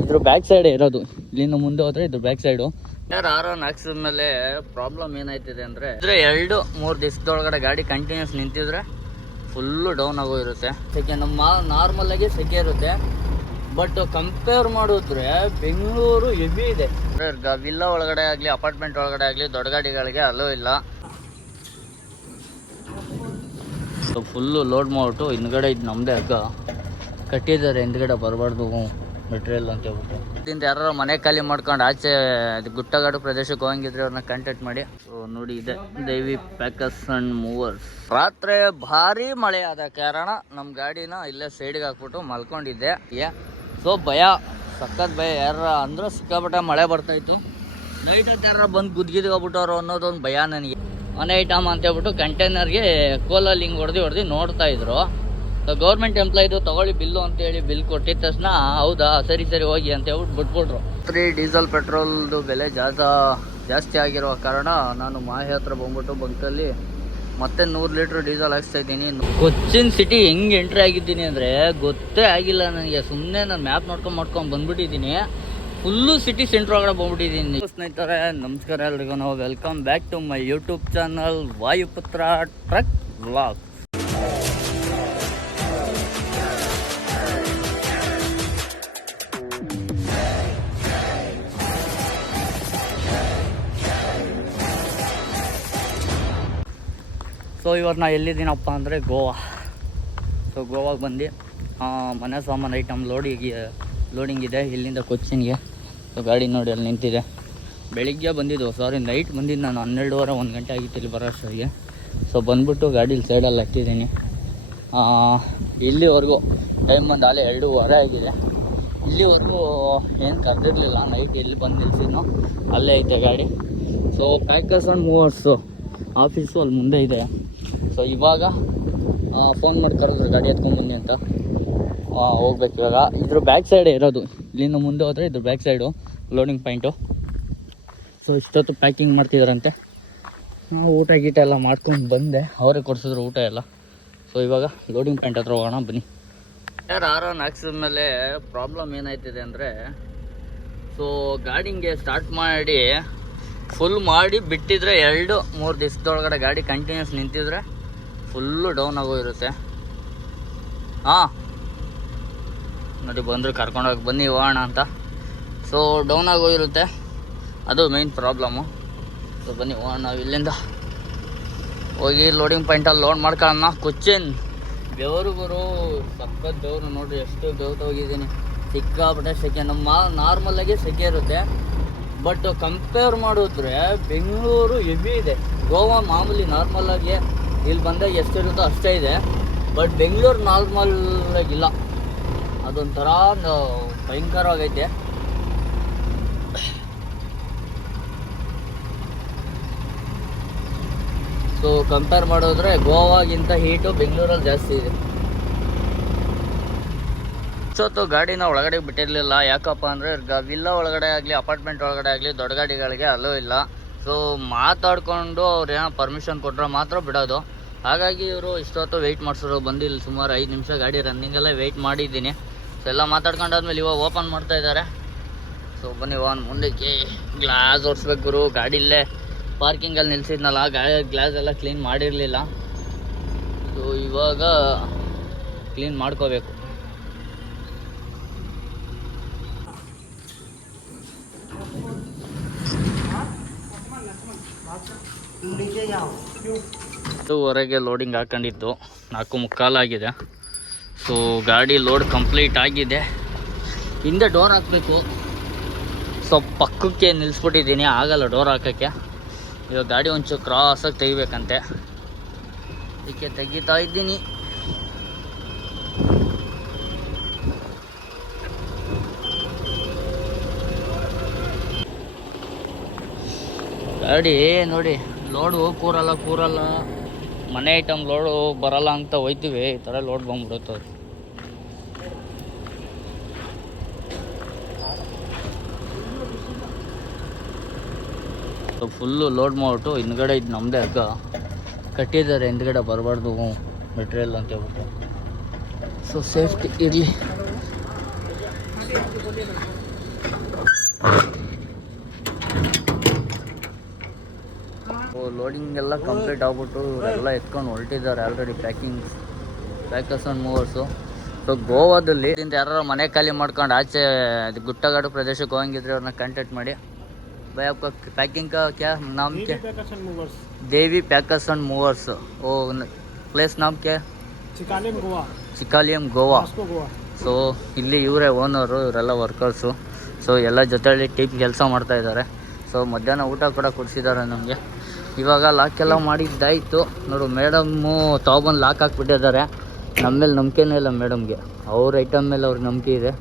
ಇದ್ರ back side ಇರೋದು, ಇಲ್ಲಿಂದ ಮುಂದೆ ಹೋದ್ರೆ ಇದ್ರ ಬ್ಯಾಕ್ ಸೈಡು. ಆರ್1 ಹಾಕ್ಸಿದ ಮೇಲೆ ಪ್ರಾಬ್ಲಮ್ ಏನಾಯ್ತಿದೆ ಅಂದರೆ 2-3 ದಿವಸದೊಳಗಡೆ ಗಾಡಿ ಕಂಟಿನ್ಯೂಸ್ ನಿಂತಿದ್ರೆ ಫುಲ್ಲು ಡೌನ್ ಆಗೋಗಿರುತ್ತೆ. ನಮ್ಮ ನಾರ್ಮಲ್ ಆಗಿ ಸೆಕೆ ಇರುತ್ತೆ. ಬಟ್ ಕಂಪೇರ್ ಮಾಡಿದ್ರೆ ಬೆಂಗಳೂರು ಹೆವಿ ಇದೆ. ವಿಲ್ಲಾ ಒಳಗಡೆ ಆಗಲಿ ಅಪಾರ್ಟ್ಮೆಂಟ್ ಒಳಗಡೆ ಆಗಲಿ ದೊಡ್ಡ ಗಾಡಿಗಳಿಗೆ ಅಲೋ ಇಲ್ಲ. ಸೊ ಫುಲ್ಲು ಲೋಡ್ ಮಾಡಿಬಿಟ್ಟು ಹಿಂದ್ಗಡೆ ಇದು ನಮ್ಮದೇ ಹಗ್ಗ ಕಟ್ಟಿದ್ದಾರೆ, ಹಿಂದ್ಗಡೆ ಬರಬಾರ್ದು ಮೆಟೀರಿಯಲ್ ಅಂತ ಹೇಳ್ಬಿಟ್ಟು. ಇದರಿಂದ ಯಾರು ಮನೆ ಖಾಲಿ ಮಾಡ್ಕೊಂಡು ಆಚೆ ಗುಟ್ಟಗಾಡು ಪ್ರದೇಶಕ್ಕೆ ಹೋಗಂಗಿದ್ರೆ ಅವ್ರನ್ನ ಕಾಂಟ್ಯಾಕ್ಟ್ ಮಾಡಿ. ಸೊ ನೋಡಿ, ಇದೆ ದೇವಿ ಪ್ಯಾಕರ್ಸ್ ಅಂಡ್ ಮೂವರ್ಸ್. ರಾತ್ರಿ ಭಾರಿ ಮಳೆ ಆದ ಕಾರಣ ನಮ್ಮ ಗಾಡಿನ ಇಲ್ಲೇ ಸೈಡ್ಗೆ ಹಾಕ್ಬಿಟ್ಟು ಮಲ್ಕೊಂಡಿದ್ದೆ. ಸೊ ಭಯ, ಸಖತ್ ಭಯ. ಯಾರ ಅಂದ್ರೆ ಸಿಕ್ಕಾಪಟ್ಟೆ ಮಳೆ ಬರ್ತಾಯಿತ್ತು. ನೈಟ್ ಹೊತ್ತು ಯಾರು ಬಂದು ಗುದ್ಗಿದ್ಕೋಗ್ಬಿಟ್ಟವ್ರು ಅನ್ನೋದೊಂದು ಭಯ ನನಗೆ. ಮನೆ ಐಟಮ್ ಅಂತ ಹೇಳ್ಬಿಟ್ಟು ಕಂಟೈನರ್ಗೆ ಕೋಲಲ್ಲಿ ಹಿಂಗೆ ಹೊಡೆದು ನೋಡ್ತಾ ಇದ್ರು. ಗೌರ್ಮೆಂಟ್ ಎಂಪ್ಲಾಯ್ದು ತಗೊಳ್ಳಿ ಬಿಲ್ಲು ಅಂತೇಳಿ ಬಿಲ್ ಕೊಟ್ಟಿದ ತಕ್ಷಣ ಹೌದಾ ಸರಿ ಹೋಗಿ ಅಂತ ಹೇಳ್ಬಿಟ್ಟು ಬಿಟ್ಬಿಟ್ರು. ಡೀಸೆಲ್ ಪೆಟ್ರೋಲ್ದು ಬೆಲೆ ಜಾಸ್ತಿ ಆಗಿರೋ ಕಾರಣ ನಾನು ಮಾಹಿ ಹತ್ರ ಬಂದ್ಬಿಟ್ಟು ಬಂಕಲ್ಲಿ ಮತ್ತೆ 100 ಲೀಟ್ರ್ ಡೀಸೆಲ್ ಹಾಕ್ಸ್ತಾ ಇದ್ದೀನಿ. ಕೊಚ್ಚಿನ್ ಸಿಟಿ ಹೆಂಗೆ ಎಂಟ್ರಿ ಆಗಿದ್ದೀನಿ ಅಂದರೆ ಗೊತ್ತೇ ಆಗಿಲ್ಲ ನನಗೆ. ಸುಮ್ಮನೆ ನಾನು ಮ್ಯಾಪ್ ಮಾಡ್ಕೊಂಡು ಬಂದ್ಬಿಟ್ಟಿದ್ದೀನಿ. ಫುಲ್ಲು ಸಿಟಿ ಸೆಂಟ್ರ್ ಒಳಗಡೆ ಬಂದ್ಬಿಟ್ಟಿದ್ದೀನಿ. ಸ್ನೇಹಿತರೆ ನಮಸ್ಕಾರ ಎಲ್ರಿಗೂ. ನಾವು welcome back to my YouTube channel Vayuputra truck vlog. So ಇವತ್ತು ನಾ ಎಲ್ಲಿದ್ದೀನಪ್ಪ ಅಂದರೆ ಗೋವಾ. ಸೊ ಗೋವಾಗೆ ಬಂದು ಮನೆ ಸಾಮಾನು ಐಟಮ್ ಲೋಡಿಂಗ್ ಇದೆ ಇಲ್ಲಿಂದ ಕೊಚ್ಚಿನ್ಗೆ. ಸೊ ಗಾಡಿ ನೋಡಿ ಅಲ್ಲಿ ನಿಂತಿದೆ. ಬೆಳಿಗ್ಗೆ ಬಂದಿದ್ದು, ನೈಟ್ ಬಂದಿದ್ದು ನಾನು 12:30 1 ಗಂಟೆ ಆಗಿತ್ತು ಇಲ್ಲಿ ಬರೋ ಅಷ್ಟೊತ್ತಿಗೆ. ಸೊ ಬಂದುಬಿಟ್ಟು ಗಾಡೀಲಿ ಸೈಡಲ್ಲಿ ಹಾಕ್ತಿದ್ದೀನಿ. ಇಲ್ಲಿವರೆಗೂ ಟೈಮ್ ಬಂದು ಅಲ್ಲೇ 2:15 ಆಗಿದೆ. ಇಲ್ಲಿವರೆಗೂ ಏನು ಕರೆದಿರಲಿಲ್ಲ. ನೈಟ್ ಎಲ್ಲಿ ಬಂದು ನಿಲ್ಸಿದ್ನೋ ಅಲ್ಲೇ ಐತೆ ಗಾಡಿ. ಸೊ ಪ್ಯಾಕರ್ಸ್ ಆ್ಯಂಡ್ ಮೂವರ್ಸು ಆಫೀಸು ಅಲ್ಲಿ ಮುಂದೆ ಇದೆ. ಸೊ ಇವಾಗ ಫೋನ್ ಮಾಡಿ ಕರೆದ್ರು ಗಾಡಿ ಎತ್ಕೊಂಡ್ಬನ್ನಿ ಅಂತ. ಹೋಗ್ಬೇಕು ಇವಾಗ. ಇದ್ರ ಬ್ಯಾಕ್ ಸೈಡೇ ಇರೋದು, ಇಲ್ಲಿಂದ ಮುಂದೆ ಹೋದರೆ ಇದ್ರ back side loading point. So ಇಷ್ಟೊತ್ತು ಪ್ಯಾಕಿಂಗ್ ಮಾಡ್ತಿದ್ದಾರಂತೆ. ಊಟ ಗೀಟ ಎಲ್ಲ ಮಾಡ್ಕೊಂಡು ಬಂದೆ, ಅವರೇ ಕೊಡಿಸಿದ್ರು ಊಟ ಎಲ್ಲ. ಸೊ ಇವಾಗ ಲೋಡಿಂಗ್ ಪಾಯಿಂಟ್ ಹತ್ರ ಹೋಗೋಣ ಬನ್ನಿ. ಆರ್1 ಹಾಕ್ಸಿದ ಮೇಲೆ ಪ್ರಾಬ್ಲಮ್ ಏನಾಯ್ತಿದೆ ಅಂದರೆ, ಸೊ ಗಾಡಿಗೆ ಸ್ಟಾರ್ಟ್ ಮಾಡಿ ಫುಲ್ ಮಾಡಿ ಬಿಟ್ಟಿದ್ರೆ 2-3 ದಿವಸದೊಳಗಡೆ ಗಾಡಿ ಕಂಟಿನ್ಯೂಸ್ ನಿಂತಿದ್ರೆ ಫುಲ್ಲು ಡೌನ್ ಆಗೋಗಿರುತ್ತೆ. ನೋಡಿ ಬಂದರು ಕರ್ಕೊಂಡೋಗಿ ಬನ್ನಿ ಹೋಗೋಣ ಅಂತ. ಸೊ ಡೌನ್ ಆಗೋಗಿರುತ್ತೆ, ಅದು ಮೇಯ್ನ್ ಪ್ರಾಬ್ಲಮ್ಮು. ಸೊ ಬನ್ನಿ ಹೋಗೋಣ. ನಾವು ಇಲ್ಲಿಂದ ಹೋಗಿ ಲೋಡಿಂಗ್ ಪಾಯಿಂಟಲ್ಲಿ ಲೋಡ್ ಮಾಡ್ಕೊಳ್ಳೋಣ. ಕೊಚ್ಚಿನ್ ಬೆವರು ಸಖತ್ ಬೆವರು ನೋಡಿರಿ, ಎಷ್ಟು ಬೆವ್ತು ಹೋಗಿದ್ದೀನಿ. ಸಿಕ್ಕಾಪಟ್ಟೆ ಸೆಕೆ. ನಮ್ಮ ನಾರ್ಮಲಾಗಿ ಸೆಕೆ ಇರುತ್ತೆ. ಬಟ್ ಕಂಪೇರ್ ಮಾಡಿದ್ರೆ ಬೆಂಗಳೂರು ಹೆವಿ ಇದೆ. ಗೋವಾ ಮಾಮೂಲಿ ನಾರ್ಮಲಾಗಿ ಇಲ್ಲಿ ಬಂದಾಗ ಎಷ್ಟಿರುತ್ತೋ ಅಷ್ಟೇ ಇದೆ. ಬಟ್ ಬೆಂಗಳೂರು ನಾರ್ಮಲಾಗಿಲ್ಲ, ಅದೊಂಥರ ಭಯಂಕರವಾಗೈತೆ. ಸೊ ಕಂಪೇರ್ ಮಾಡಿದ್ರೆ ಗೋವಾಗಿಂತ ಹೀಟು ಬೆಂಗಳೂರಲ್ಲಿ ಜಾಸ್ತಿ ಇದೆ. ಇಷ್ಟೊತ್ತು ಗಾಡಿನ ಒಳಗಡೆ ಬಿಟ್ಟಿರಲಿಲ್ಲ. ಯಾಕಪ್ಪ ಅಂದರೆ ವಿಲ್ಲಾ ಒಳಗಡೆ ಆಗಲಿ ಅಪಾರ್ಟ್ಮೆಂಟ್ ಒಳಗಡೆ ಆಗಲಿ ದೊಡ್ಡ ಗಾಡಿಗಳಿಗೆ ಅಲೋ ಇಲ್ಲ. ಸೊ ಮಾತಾಡಿಕೊಂಡು ಅವ್ರು ಏನೋ ಪರ್ಮಿಷನ್ ಕೊಟ್ಟರೆ ಮಾತ್ರ ಬಿಡೋದು. ಹಾಗಾಗಿ ಇವರು ಇಷ್ಟೊತ್ತು ವೆಯ್ಟ್ ಮಾಡಿಸೋರು. ಬಂದು ಇಲ್ಲಿ ಸುಮಾರು 5 ನಿಮಿಷ ಗಾಡಿ ರನ್ನಿಂಗೆಲ್ಲ ವೆಯ್ಟ್ ಮಾಡಿದ್ದೀನಿ. ಸೊ ಎಲ್ಲ ಮಾತಾಡ್ಕೊಂಡಾದ್ಮೇಲೆ ಇವಾಗ ಓಪನ್ ಮಾಡ್ತಾಯಿದ್ದಾರೆ. ಸೊ ಬನ್ನಿ ಮುಂದಕ್ಕೆ ಗ್ಲಾಸ್ ಓಡಿಸ್ಬೇಕು ಗುರು. ಗಾಡಿ ಇಲ್ಲೇ ಪಾರ್ಕಿಂಗಲ್ಲಿ ನಿಲ್ಸಿದ್ನಲ್ಲ, ಗಾಡಿ ಗ್ಲಾಸ್ ಎಲ್ಲ ಕ್ಲೀನ್ ಮಾಡಿರಲಿಲ್ಲ. ಸೊ ಇವಾಗ ಕ್ಲೀನ್ ಮಾಡ್ಕೋಬೇಕು. ಹೊರಗೆ ಲೋಡಿಂಗ್ ಹಾಕೊಂಡಿತ್ತು, 4:45 ಆಗಿದೆ. ಸೊ ಗಾಡಿ ಲೋಡ್ ಕಂಪ್ಲೀಟ್ ಆಗಿದೆ. ಹಿಂದೆ ಡೋರ್ ಹಾಕಬೇಕು. ಸೊ ಪಕ್ಕಕ್ಕೆ ನಿಲ್ಲಿಸ್ಬಿಟ್ಟಿದ್ದೀನಿ, ಆಗಲ್ಲ ಡೋರ್ ಹಾಕೋಕ್ಕೆ. ಇವಾಗ ಗಾಡಿ ಒಂಚೂರು ಕ್ರಾಸಾಗಿ ತೆಗಿಬೇಕಂತೆ, ಅದಕ್ಕೆ ತೆಗಿತಾ ಇದ್ದೀನಿ. ಗಾಡಿ ನೋಡಿ ಲೋಡು ಕೂರಲ್ಲ. ಮನೆ ಐಟಮ್ ಲೋಡು ಬರಲ್ಲ ಅಂತ ಹೋಯ್ತೀವಿ, ಈ ಥರ ಲೋಡ್ ಬಂದ್ಬಿಡುತ್ತೆ. ಸೊ ಫುಲ್ಲು ಲೋಡ್ ಮಾಡಿಬಿಟ್ಟು ಹಿಂದ್ಗಡೆ ಇದು ನಮ್ಮದೇ ಹಗ್ಗ ಕಟ್ಟಿದ್ದಾರೆ, ಹಿಂದ್ಗಡೆ ಬರಬಾರ್ದು ಮೆಟೀರಿಯಲ್ ಅಂತ ಹೇಳ್ಬಿಟ್ಟು. ಸೊ ಸೇಫ್ಟಿ ಇರಲಿ. ಲೋಡಿಂಗ್ ಎಲ್ಲ ಕಂಪ್ಲೀಟ್ ಆಗ್ಬಿಟ್ಟು ಇವರೆಲ್ಲ ಎತ್ಕೊಂಡು ಹೊರಟಿದ್ದಾರೆ ಆಲ್ರೆಡಿ ಪ್ಯಾಕರ್ಸ್ ಆ್ಯಂಡ್ ಮೂವರ್ಸು. ಸೊ ಗೋವಾದಲ್ಲಿ ಯಾರು ಮನೆ ಖಾಲಿ ಮಾಡ್ಕೊಂಡು ಆಚೆ ಗುಟ್ಟಗಾಡು ಪ್ರದೇಶಕ್ಕೆ ಹೋಗಂಗಿದ್ರೆ ಅವ್ರನ್ನ ಕಾಂಟ್ಯಾಕ್ಟ್ ಮಾಡಿ. भाई आपका पैकिंग का क्या नाम क्या? देवी पैकर्स एंड मूवर्स. वो प्लेस नाम क्या है? ಚಿಕಾಲಿಯಂ ಗೋವಾ. ಸೊ ಇಲ್ಲಿ ಇವರೇ ಓನರು, ಇವರೆಲ್ಲ ವರ್ಕರ್ಸು. ಸೊ ಎಲ್ಲ ಜೊತೆಯಲ್ಲಿ ಟೀಮ್ ಕೆಲಸ ಮಾಡ್ತಾ ಇದ್ದಾರೆ. ಸೊ ಮಧ್ಯಾಹ್ನ ಊಟ ಕೂಡ ಕೊಡಿಸಿದ್ದಾರೆ ನಮಗೆ. ಇವಾಗ ಲಾಕ್ ಎಲ್ಲ ಮಾಡಿದ್ದಾಯಿತು. ನೋಡು ಮೇಡಮ್ಮು ತಾವೊಂದು ಲಾಕ್ ಹಾಕ್ಬಿಟ್ಟಿದ್ದಾರೆ. ನಮ್ಮ ಮೇಲೆ ನಂಬಿಕೆನೇ ಇಲ್ಲ ಮೇಡಮ್ಗೆ. ಅವ್ರ ಐಟಮ್ ಮೇಲೆ ಅವ್ರಿಗೆ ನಂಬಿಕೆ ಇದೆ.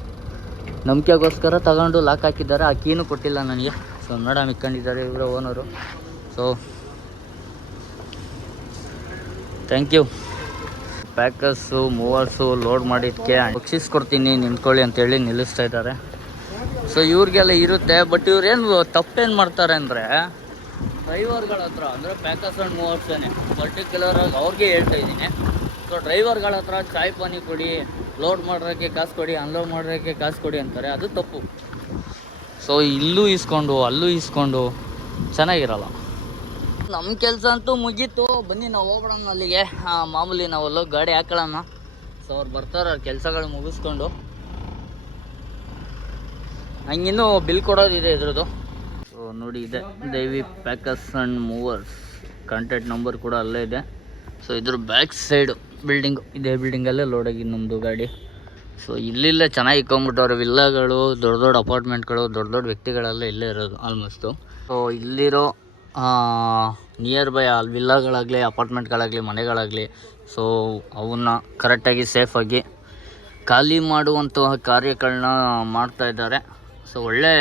ನಂಬಿಕೆಗೋಸ್ಕರ ತಗೊಂಡು ಲಾಕ್ ಹಾಕಿದ್ದಾರೆ. ಆ ಕೀನು ಕೊಟ್ಟಿಲ್ಲ ನನಗೆ. ಸೊ ಮೇಡಮ್ ಇಟ್ಕೊಂಡಿದ್ದಾರೆ, ಇವರ owner. So thank you. Packers movers load ಮಾಡಿದ್ದಕ್ಕೆ ಬಕ್ಷಿಸ್ಕೊಡ್ತೀನಿ ನಿಂತ್ಕೊಳ್ಳಿ ಅಂತೇಳಿ ನಿಲ್ಲಿಸ್ತಾ ಇದ್ದಾರೆ. ಸೊ ಇವ್ರಿಗೆಲ್ಲ ಇರುತ್ತೆ. ಬಟ್ ಇವ್ರೇನು ತಪ್ಪೇನು ಮಾಡ್ತಾರೆ ಅಂದರೆ ಡ್ರೈವರ್ಗಳ ಹತ್ರ, ಅಂದರೆ ಪ್ಯಾಕರ್ಸ್ ಆ್ಯಂಡ್ ಮೂವರ್ಸೇನೆ ಪರ್ಟಿಕ್ಯುಲರ್ ಆಗಿ ಅವ್ರಿಗೆ ಹೇಳ್ತಾ ಇದ್ದೀನಿ. ಸೊ ಡ್ರೈವರ್ಗಳ ಹತ್ರ ಚಾಯ್ ಪಾನಿ ಕೊಡಿ, ಲೋಡ್ ಮಾಡೋಕ್ಕೆ ಕಾಸು ಕೊಡಿ, ಅನ್ಲೋಡ್ ಮಾಡೋಕ್ಕೆ ಕಾಸು ಕೊಡಿ ಅಂತಾರೆ. ಅದು ತಪ್ಪು. ಸೊ ಇಲ್ಲೂ ಇಸ್ಕೊಂಡು ಅಲ್ಲೂ ಇಸ್ಕೊಂಡು ಚೆನ್ನಾಗಿರಲ್ಲ. ನಮ್ಮ ಕೆಲಸ ಅಂತೂ ಮುಗೀತು. ಬನ್ನಿ ನಾವು ಹೋಗ್ಬಿಡೋಣ ಅಲ್ಲಿಗೆ. ಮಾಮೂಲಿ ನಾವೆಲ್ಲ ಗಾಡಿ ಹಾಕೊಳ್ಳೋಣ. ಸೊ ಅವ್ರು ಬರ್ತಾರೆ ಕೆಲಸಗಳು ಮುಗಿಸ್ಕೊಂಡು. ಹಂಗಿನ್ನೂ ಬಿಲ್ ಕೊಡೋದಿದೆ ಇದ್ರದ್ದು. ಸೊ ನೋಡಿ, ಇದೆ Devi packers and movers. Contact number ಕೂಡ ಅಲ್ಲೇ ಇದೆ. ಸೊ ಇದ್ರ ಬ್ಯಾಕ್ ಸೈಡು ಬಿಲ್ಡಿಂಗು, ಇದೇ ಬಿಲ್ಡಿಂಗಲ್ಲೇ ಲೋಡ್ ಆಗಿದೆ ನಮ್ಮದು ಗಾಡಿ. ಸೊ ಇಲ್ಲಿಲ್ಲೇ ಚೆನ್ನಾಗಿ ಇಕ್ಕೊಂಬಿಟ್ಟವ್ರೆ. ವಿಲ್ಲಾಗಳು, ದೊಡ್ಡ ದೊಡ್ಡ ಅಪಾರ್ಟ್ಮೆಂಟ್ಗಳು, ದೊಡ್ಡ ದೊಡ್ಡ ವ್ಯಕ್ತಿಗಳೆಲ್ಲ ಇಲ್ಲೇ ಇರೋದು ಆಲ್ಮೋಸ್ಟು. ಸೊ ಇಲ್ಲಿರೋ ನಿಯರ್ ಬೈ ವಿಲ್ಲಾಗಳಾಗಲಿ, ಅಪಾರ್ಟ್ಮೆಂಟ್ಗಳಾಗಲಿ, ಮನೆಗಳಾಗಲಿ, ಸೊ ಅವನ್ನ ಕರೆಕ್ಟಾಗಿ ಸೇಫಾಗಿ ಖಾಲಿ ಮಾಡುವಂತಹ ಕಾರ್ಯಗಳನ್ನ ಮಾಡ್ತಾಯಿದ್ದಾರೆ. ಸೊ ಒಳ್ಳೆ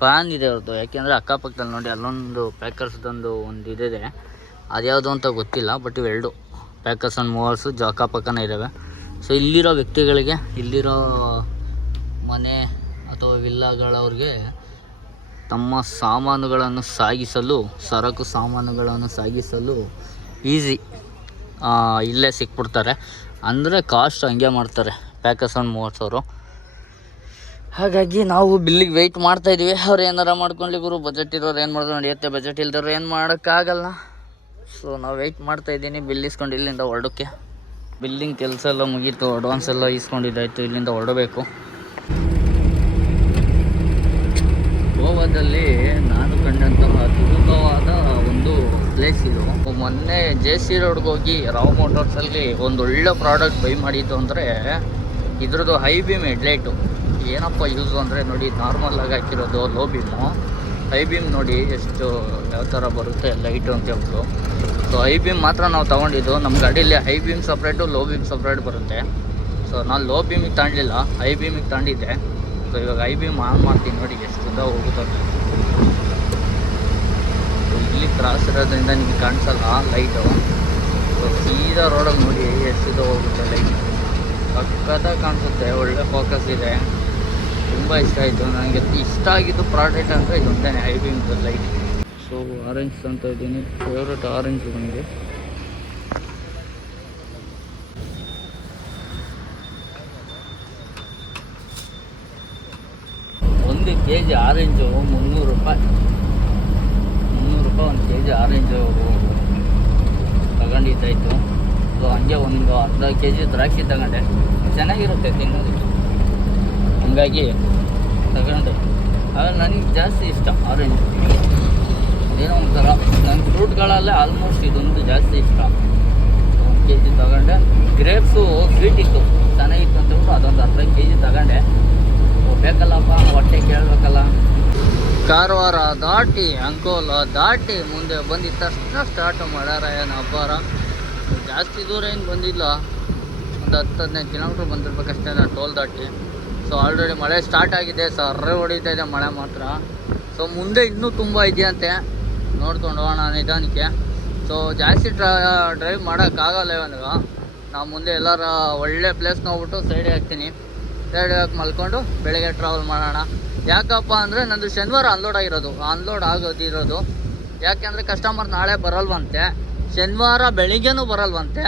ಪ್ಲ್ಯಾನ್ ಇದೆ ಅವ್ರದ್ದು. ಯಾಕೆಂದರೆ ಅಕ್ಕಪಕ್ಕದಲ್ಲಿ ನೋಡಿ ಅಲ್ಲೊಂದು ಪ್ಯಾಕರ್ಸ್ದೊಂದು ಒಂದು ಇದಿದೆ. ಅದ್ಯಾವುದು ಅಂತ ಗೊತ್ತಿಲ್ಲ. ಬಟ್ ಇವೆರಡು ಪ್ಯಾಕರ್ಸ್ ಆ್ಯಂಡ್ ಮೂವರ್ಸು ಅಕ್ಕಪಕ್ಕನೇ ಇದ್ದಾವೆ. ಸೊ ಇಲ್ಲಿರೋ ವ್ಯಕ್ತಿಗಳಿಗೆ, ಇಲ್ಲಿರೋ ಮನೆ ಅಥವಾ ವಿಲ್ಲಾಗಳವ್ರಿಗೆ ತಮ್ಮ ಸಾಮಾನುಗಳನ್ನು ಸಾಗಿಸಲು, ಸರಕು ಸಾಮಾನುಗಳನ್ನು ಸಾಗಿಸಲು ಈಸಿ ಇಲ್ಲೇ ಸಿಕ್ಬಿಡ್ತಾರೆ. ಅಂದರೆ ಕಾಸ್ಟ್ ಹಂಗೆ ಮಾಡ್ತಾರೆ ಪ್ಯಾಕರ್ಸ್ ಆ್ಯಂಡ್ ಮೂವರ್ಸ್ ಅವರು. ಹಾಗಾಗಿ ನಾವು ಬಿಲ್ಲಿಗೆ ವೆಯ್ಟ್ ಮಾಡ್ತಾಯಿದ್ದೀವಿ. ಅವ್ರು ಏನಾರ ಮಾಡ್ಕೊಳ್ಳಿ ಗುರು. ಬಜೆಟ್ ಇರೋರು ಏನು ಮಾಡಿದ್ರು ನಡೆಯುತ್ತೆ, ಬಜೆಟ್ ಇಲ್ದವ್ರು ಏನು ಮಾಡೋಕ್ಕಾಗಲ್ಲ. ಸೊ ನಾವು ವೆಯ್ಟ್ ಮಾಡ್ತಾಯಿದ್ದೀನಿ ಬಿಲ್ ಇಸ್ಕೊಂಡು ಇಲ್ಲಿಂದ ಹೊರಡೋಕ್ಕೆ. ಬಿಲ್ಲಿಂಗ್ ಕೆಲಸ ಎಲ್ಲ ಮುಗೀತು, ಅಡ್ವಾನ್ಸ್ ಎಲ್ಲ ಇಸ್ಕೊಂಡಿದ್ದಾಯಿತು. ಇಲ್ಲಿಂದ ಹೊರಡಬೇಕು. ಗೋವಾದಲ್ಲಿ ನಾನು ಕಂಡಂತಹ ಅದ್ಭುತವಾದ ಒಂದು ಪ್ಲೇಸ್ ಇದು. ಮೊನ್ನೆ JC ರೋಡ್ಗೆ ಹೋಗಿ ರಾವ್ ಮೋಟರ್ಸಲ್ಲಿ ಒಂದು ಒಳ್ಳೆ ಪ್ರಾಡಕ್ಟ್ ಬೈ ಮಾಡಿದ್ದು ಅಂದರೆ ಇದ್ರದ್ದು ಹೈ ಬೀಮ್ ಹೆಡ್ಲೈಟು. ಏನಪ್ಪ ಯೂಸು ಅಂದರೆ ನೋಡಿ, ನಾರ್ಮಲಾಗಿ ಹಾಕಿರೋದು ಲೋ ಬೀಮು. ಹೈ ಬೀಮ್ ನೋಡಿ ಎಷ್ಟು ಯಾವ ಥರ ಬರುತ್ತೆ ಲೈಟು ಅಂತ ಹೇಳ್ಬಿಟ್ಟು. ಸೊ ಹೈ ಬೀಮ್ ಮಾತ್ರ ನಾವು ತೊಗೊಂಡಿದ್ದು. ನಮ್ಮ ಗಾಡೀಲಿ high beam separate, low beam separate ಬರುತ್ತೆ. ಸೊ ನಾನು ಲೋ ಬೀಮಿಗೆ ತಗೊಂಡಿಲ್ಲ, ಹೈ ಬೀಮಿಗೆ ತಗೊಂಡಿದ್ದೆ. ಸೊ ಇವಾಗ ಹೈ ಬೀಮ್ ಆನ್ ಮಾಡ್ತೀನಿ ನೋಡಿ ಎಷ್ಟು ಉದ್ದ ಹೋಗುತ್ತೆ. ಇಲ್ಲಿ ಕ್ರಾಸ್ ಇರೋದ್ರಿಂದ ನಿಮಗೆ ಕಾಣಿಸಲ್ಲ ಲೈಟು. ಸೊ ಸೀದಾ ರೋಡಲ್ಲಿ ನೋಡಿ ಎಷ್ಟು ಉದ್ದ ಹೋಗುತ್ತೆ ಲೈಟ್. ಸಕ್ಕತ್ತಾಗಿ ಕಾಣಿಸುತ್ತೆ, ಒಳ್ಳೆ ಫೋಕಸ್ ಇದೆ. ತುಂಬ ಇಷ್ಟ ಆಯಿತು ನನಗೆ. ಇಷ್ಟ ಆಗಿದ್ದು ಪ್ರಾಡಕ್ಟ್ ಅಂದರೆ ಇದೊಂದೇ, high beam light. So orange ಅಂತ ಇದ್ದೀನಿ, ಫೇವ್ರೆಟ್ ಆರೆಂಜ್ ನನಗೆ. ಒಂದು ಕೆಜಿ ಆರೆಂಜು 300 ರೂಪಾಯಿ. 300 ರೂಪಾಯಿ ಒಂದು ಕೆಜಿ ಆರೆಂಜು ತಗೊಂಡಿದ್ದಾಯಿತು. ಸೊ ಹಂಗೆ ಒಂದು ಅರ್ಧ ಕೆಜಿ ದ್ರಾಕ್ಷಿ ತಗೊಂಡೆ. ಚೆನ್ನಾಗಿರುತ್ತೆ ತಿನ್ನೋದಕ್ಕೆ, ಹಂಗಾಗಿ ತಗೊಂಡೆ. ಆಮೇಲೆ ನನಗೆ ಜಾಸ್ತಿ ಇಷ್ಟ ಆರೆಂಜ್. ಏನೋ ಒಂಥರ ನನ್ನ ಫ್ರೂಟ್ಗಳಲ್ಲೇ ಆಲ್ಮೋಸ್ಟ್ ಇದೊಂದು ಜಾಸ್ತಿ ಇಷ್ಟ. 1 ಕೆಜಿ ತಗೊಂಡೆ. ಗ್ರೇಪ್ಸು ಸ್ವೀಟ್ ಇತ್ತು, ಚೆನ್ನಾಗಿತ್ತು ಅಂತ ಹೇಳ್ಬಿಟ್ಟು ಅದೊಂದು ಅರ್ಧ ಕೆಜಿ ತಗೊಂಡೆ. ಬೇಕಲ್ಲಪ್ಪ, ಹೊಟ್ಟೆ ಕೇಳಬೇಕಲ್ಲ. ಕಾರವಾರ ದಾಟಿ, ಅಂಕೋಲ ದಾಟಿ ಮುಂದೆ ಬಂದಿದ್ದ ತಕ್ಷಣ ಸ್ಟಾರ್ಟ್ ಮಾಡ್ಯಾರ. ಏನು ಹಬ್ಬಾರ ಜಾಸ್ತಿ ದೂರ ಏನು ಬಂದಿಲ್ಲ, ಒಂದು 10-15 ಕಿಲೋಮೀಟ್ರ್ ಬಂದಿರ್ಬೇಕಷ್ಟೇ ನಾನು ಟೋಲ್ ದಾಟಿ. ಸೊ ಆಲ್ರೆಡಿ ಮಳೆ ಸ್ಟಾರ್ಟ್ ಆಗಿದೆ, ಸರ್ರೆ ಹೊಡಿತಾ ಇದೆ ಮಳೆ ಮಾತ್ರ. ಸೊ ಮುಂದೆ ಇನ್ನೂ ತುಂಬ ಇದೆಯಂತೆ, ನೋಡ್ಕೊಂಡು ಹೋಗೋಣ ನಿಧಾನಕ್ಕೆ. ಸೊ ಜಾಸ್ತಿ ಡ್ರೈವ್ ಮಾಡೋಕ್ಕಾಗಲ್ಲ ಇವಾಗ. ನಾವು ಮುಂದೆ ಎಲ್ಲರ ಒಳ್ಳೆ ಪ್ಲೇಸ್ ನೋಡ್ಬಿಟ್ಟು ಸೈಡಿಗೆ ಹಾಕ್ತೀನಿ. ಸೈಡಿಗೆ ಹಾಕಿ ಮಲ್ಕೊಂಡು ಬೆಳಗ್ಗೆ ಟ್ರಾವೆಲ್ ಮಾಡೋಣ. ಯಾಕಪ್ಪ ಅಂದರೆ ನಂದು ಶನಿವಾರ ಅನ್ಲೋಡ್ ಆಗೋದಿರೋದು. ಯಾಕೆಂದರೆ ಕಸ್ಟಮರ್ ನಾಳೆ ಬರಲ್ವಂತೆ, ಶನಿವಾರ ಬೆಳಿಗ್ಗೆನೂ ಬರಲ್ವಂತೆ.